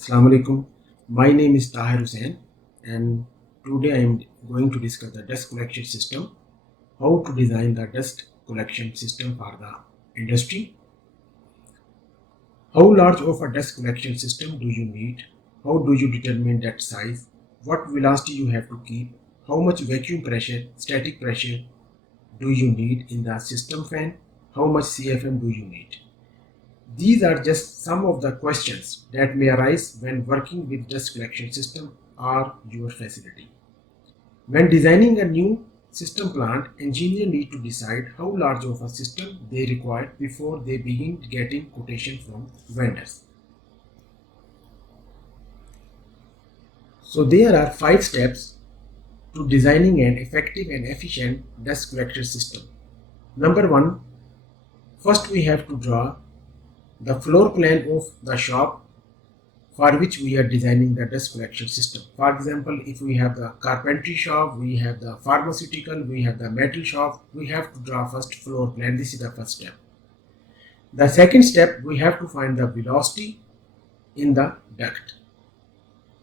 Assalamu alaikum. My name is Tahir Hussain and today I am going to discuss the dust collection system, how to design the dust collection system for the industry. How large of a dust collection system do you need? How do you determine that size? What velocity you have to keep? How much vacuum pressure, static pressure do you need in the system fan? How much CFM do you need? These are just some of the questions that may arise when working with dust collection system or your facility. When designing a new system plant, engineers need to decide how large of a system they require before they begin getting quotation from vendors. So there are 5 steps to designing an effective and efficient dust collection system. Number 1, first we have to draw the floor plan of the shop for which we are designing the dust collection system. For example, if we have the carpentry shop, we have the pharmaceutical, we have the metal shop, we have to draw first floor plan. This is the first step. The second step, we have to find the velocity in the duct.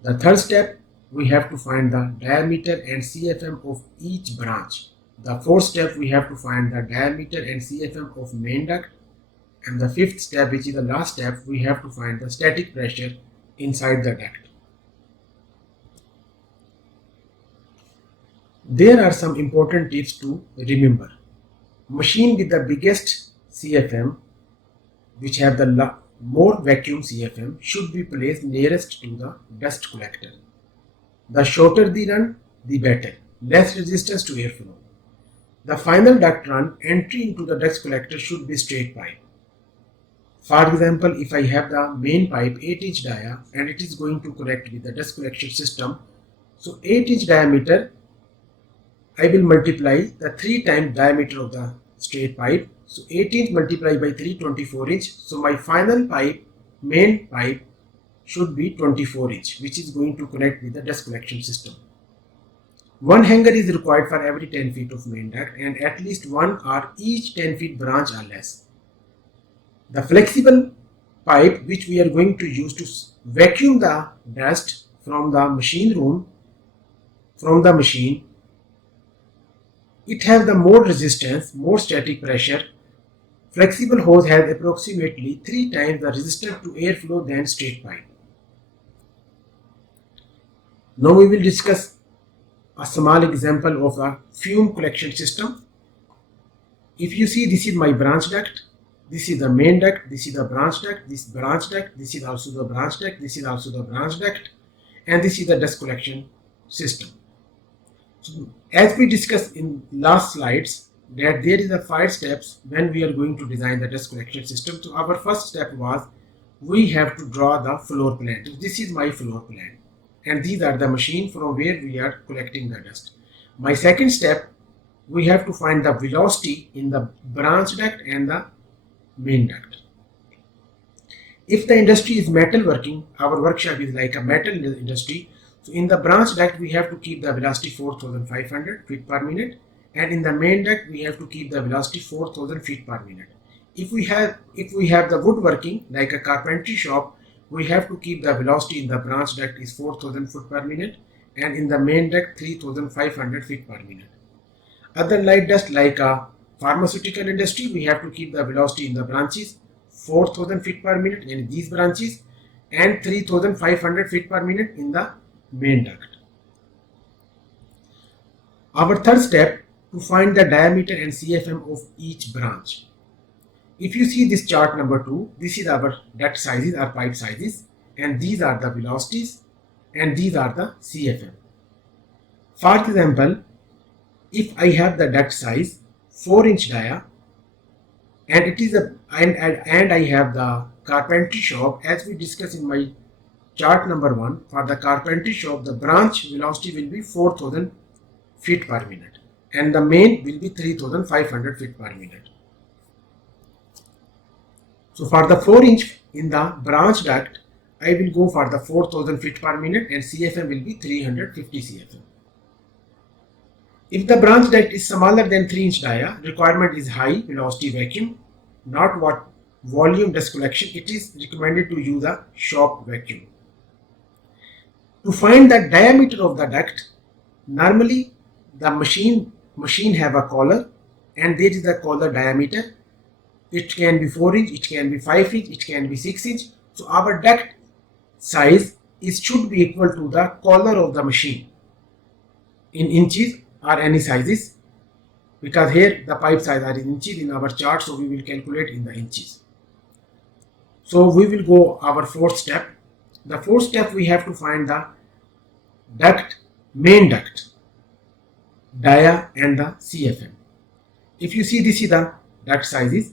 The third step, we have to find the diameter and CFM of each branch. The fourth step, we have to find the diameter and CFM of main duct. And the fifth step, which is the last step, we have to find the static pressure inside the duct. There are some important tips to remember. Machine with the biggest CFM, which have the more vacuum CFM, should be placed nearest to the dust collector. The shorter the run, the better. Less resistance to airflow. The final duct run entry into the dust collector should be straight pipe. For example, if I have the main pipe 8-inch dia and it is going to connect with the dust collection system, so 8-inch diameter, I will multiply the 3 times diameter of the straight pipe. So 8-inch multiplied by 3, 24-inch. So my final pipe, main pipe, should be 24-inch, which is going to connect with the dust collection system. One hanger is required for every 10 feet of main duct and at least one or each 10 feet branch or less. The flexible pipe which we are going to use to vacuum the dust from the machine room, from the machine, it has the more resistance, more static pressure. Flexible hose has approximately 3 times the resistance to airflow than straight pipe. Now we will discuss a small example of a fume collection system. If you see, this is my branch duct. This is the main duct, this is the branch duct, this branch duct, this is also the branch duct, this is also the branch duct, and this is the dust collection system. So, as we discussed in last slides, that there is a 5 steps when we are going to design the dust collection system. So our first step was we have to draw the floor plan. So this is my floor plan, and these are the machine from where we are collecting the dust. My second step, we have to find the velocity in the branch duct and the main duct. If the industry is metal working, our workshop is like a metal industry. So in the branch duct, we have to keep the velocity 4,500 feet per minute, and in the main duct, we have to keep the velocity 4,000 feet per minute. If we have the woodworking like a carpentry shop, we have to keep the velocity in the branch duct is 4,000 foot per minute, and in the main duct 3,500 feet per minute. Other light dust like a pharmaceutical industry, we have to keep the velocity in the branches 4,000 feet per minute in these branches and 3,500 feet per minute in the main duct. Our third step, to find the diameter and CFM of each branch. If you see this chart number 2, this is our duct sizes or pipe sizes, and these are the velocities and these are the CFM. For example, if I have the duct size 4-inch dia and it is and I have the carpentry shop, as we discussed in my chart number 1, for the carpentry shop the branch velocity will be 4,000 feet per minute and the main will be 3,500 feet per minute. So for the 4-inch in the branch duct, I will go for the 4,000 feet per minute and CFM will be 350 CFM. If the branch duct is smaller than 3-inch dia, requirement is high velocity vacuum, not what volume dust collection. It is recommended to use a shop vacuum. To find the diameter of the duct, normally the machine have a collar, and there is the collar diameter. It can be 4 inch, it can be 5 inch, it can be 6 inch. So our duct size should be equal to the collar of the machine in inches or any sizes, because here the pipe size are in inches in our chart, so we will calculate in the inches. So we will go our fourth step. The fourth step, we have to find the duct, main duct, dia and the CFM. If you see, this is the duct sizes,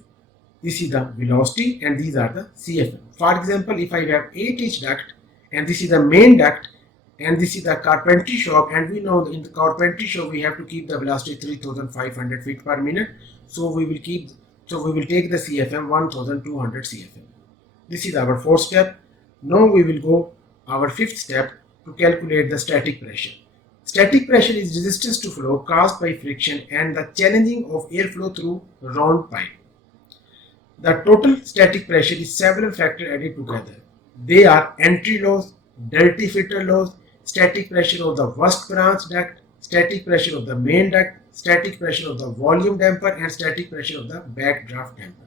this is the velocity, and these are the CFM. For example, if I have 8-inch duct and this is the main duct and this is the carpentry shop, and we know in the carpentry shop we have to keep the velocity 3500 feet per minute, so we will take the CFM 1200 CFM. This is our fourth step. Now we will go our fifth step to calculate the static pressure. Static pressure is resistance to flow caused by friction and the challenging of airflow through round pipe. The total static pressure is several factors added together. They are entry loss, dirty filter loss, static pressure of the worst branch duct, static pressure of the main duct, static pressure of the volume damper, and static pressure of the backdraft damper.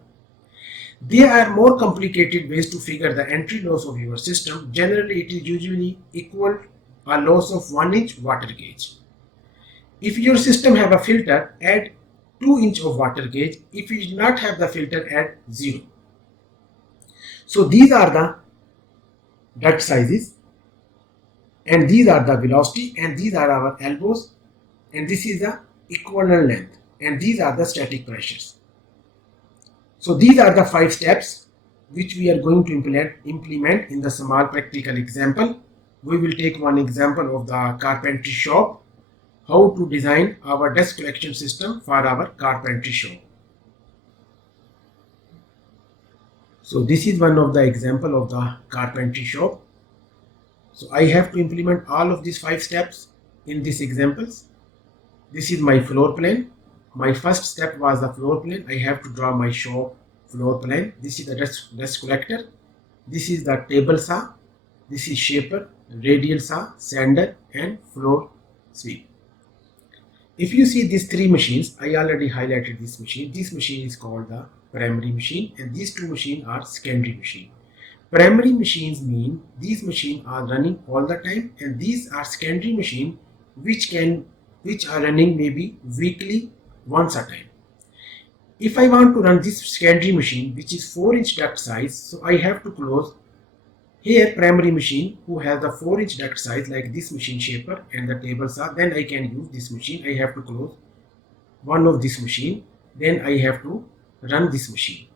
There are more complicated ways to figure the entry loss of your system. Generally, it is usually equal a loss of 1 inch water gauge. If your system have a filter, add 2 inch of water gauge. If you do not have the filter, add 0. So these are the duct sizes, and these are the velocity, and these are our elbows, and this is the equivalent length, and these are the static pressures. So these are the 5 steps which we are going to implement in the small practical example. We will take one example of the carpentry shop, how to design our dust collection system for our carpentry shop. So this is one of the example of the carpentry shop. So I have to implement all of these 5 steps in these examples. This is my floor plan. My first step was the floor plan. I have to draw my shop floor plan. This is the dust collector. This is the table saw. This is shaper, radial saw, sander, and floor sweep. If you see these 3 machines, I already highlighted this machine. This machine is called the primary machine, and these 2 machines are secondary machine. Primary machines mean these machines are running all the time, and these are secondary machine which are running maybe weekly once a time. If I want to run this secondary machine which is 4-inch duct size, so I have to close here primary machine who has the 4-inch duct size like this machine shaper and the table saw. Then I can use this machine. I have to close one of this machine. Then I have to run this machine.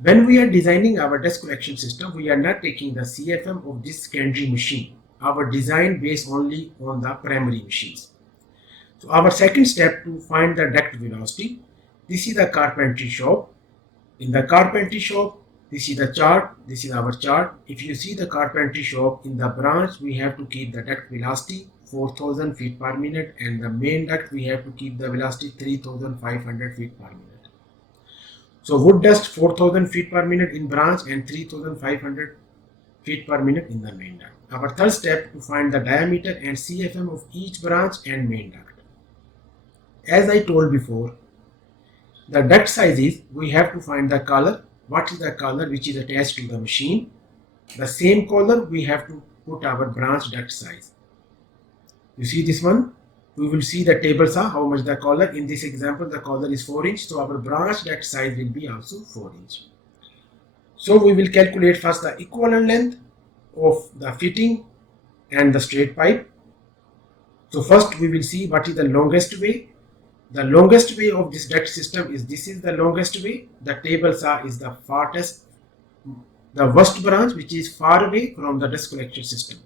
When we are designing our dust collection system, we are not taking the CFM of this secondary machine. Our design based only on the primary machines. So our second step to find the duct velocity. This is the carpentry shop. In the carpentry shop, this is the chart. This is our chart. If you see the carpentry shop, in the branch we have to keep the duct velocity 4000 feet per minute, and the main duct we have to keep the velocity 3500 feet per minute. So wood dust 4000 feet per minute in branch and 3500 feet per minute in the main duct. Our third step to find the diameter and CFM of each branch and main duct. As I told before, the duct sizes, we have to find the color. What is the color which is attached to the machine? The same color we have to put our branch duct size. You see this one? We will see the table saw how much the collar. In this example, the collar is 4 inch, so our branch duct size will be also 4 inch. So we will calculate first the equivalent length of the fitting and the straight pipe. So first we will see what is the longest way. The longest way of this duct system is this is the longest way. The table saw is the farthest, the worst branch which is far away from the dust collection system.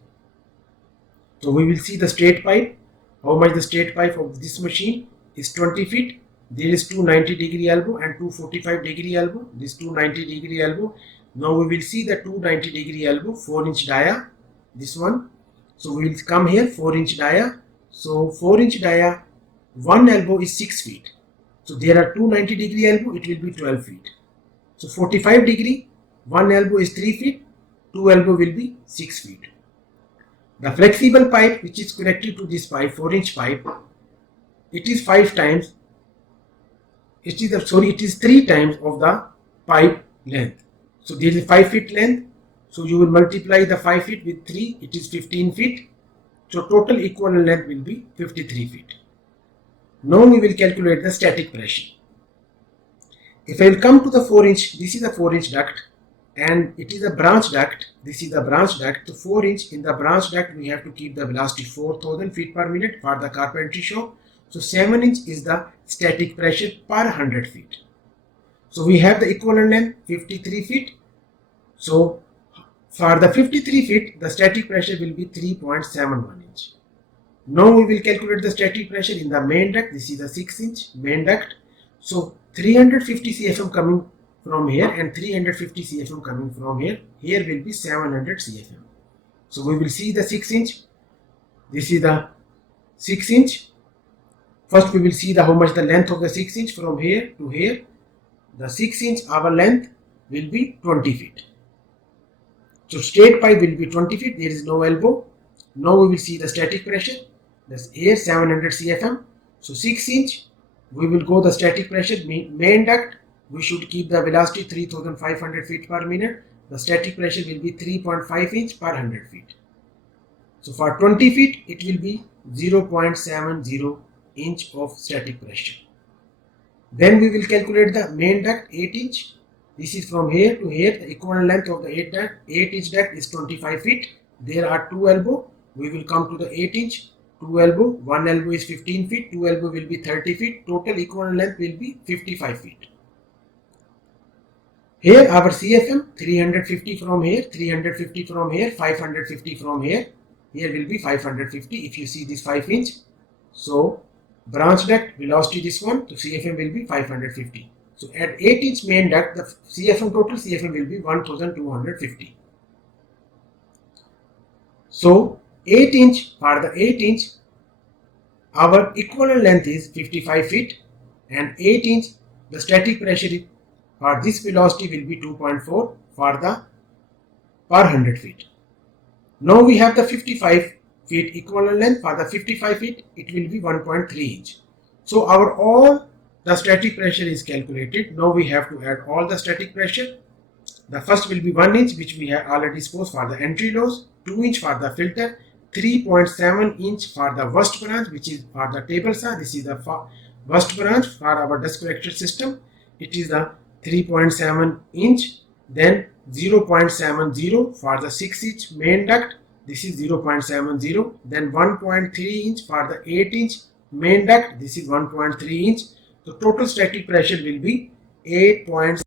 So we will see the straight pipe. How much the straight pipe of this machine is 20 feet. There is 290-degree elbow and 245-degree elbow. This 290-degree elbow. Now we will see the 290-degree elbow, 4-inch dia. This one. So we will come here 4-inch dia. So 4-inch dia, one elbow is 6 feet. So there are 290-degree elbow, it will be 12 feet. So 45-degree, one elbow is 3 feet, two elbow will be 6 feet. The flexible pipe which is connected to this pipe, 4-inch pipe, it is 5 times, it is 3 times of the pipe length. So there is 5 feet length, so you will multiply the 5 feet with 3, it is 15 feet. So total equivalent length will be 53 feet. Now we will calculate the static pressure. If I will come to the 4-inch, this is a 4-inch duct and it is a branch duct. This is the branch duct. So 4-inch in the branch duct we have to keep the velocity 4000 feet per minute for the carpentry shop. So 7-inch is the static pressure per 100 feet. So we have the equivalent length 53 feet. So for the 53 feet the static pressure will be 3.71 inch. Now we will calculate the static pressure in the main duct. This is the 6-inch main duct. So 350 CFM coming from here and 350 CFM coming from here. Here will be 700 CFM. So we will see the 6-inch. This is the 6-inch. First we will see how much the length of the 6-inch from here to here. The 6-inch our length will be 20 feet. So straight pipe will be 20 feet. There is no elbow. Now we will see the static pressure. That's here 700 CFM. So 6-inch. We will go the static pressure, main duct, we should keep the velocity 3500 feet per minute. The static pressure will be 3.5 inch per 100 feet. So for 20 feet, it will be 0.70 inch of static pressure. Then we will calculate the main duct 8-inch. This is from here to here. The equivalent length of the 8-inch duct is 25 feet. There are 2 elbow. We will come to the 8-inch. 2 elbow, 1 elbow is 15 feet, 2 elbow will be 30 feet, total equivalent length will be 55 feet. Here our CFM 350 from here, 350 from here, 550 from here, here will be 550 if you see this 5-inch. So branch duct velocity this one, so CFM will be 550. So at 8-inch main duct the CFM total CFM will be 1250. So 8-inch, for the 8-inch, our equivalent length is 55 feet and 8-inch, the static pressure for this velocity will be 2.4 for the per 100 feet. Now we have the 55 feet equivalent length. For the 55 feet, it will be 1.3 inch. So our all the static pressure is calculated. Now we have to add all the static pressure. The first will be 1 inch which we have already disposed for the entry loads, 2 inch for the filter, 3.7 inch for the worst branch which is for the table saw. This is the worst branch for our dust collection system. It is the 3.7 inch. Then 0.70 for the 6-inch main duct. This is 0.70. Then 1.3 inch for the 8-inch main duct. This is 1.3 inch. The total static pressure will be 8.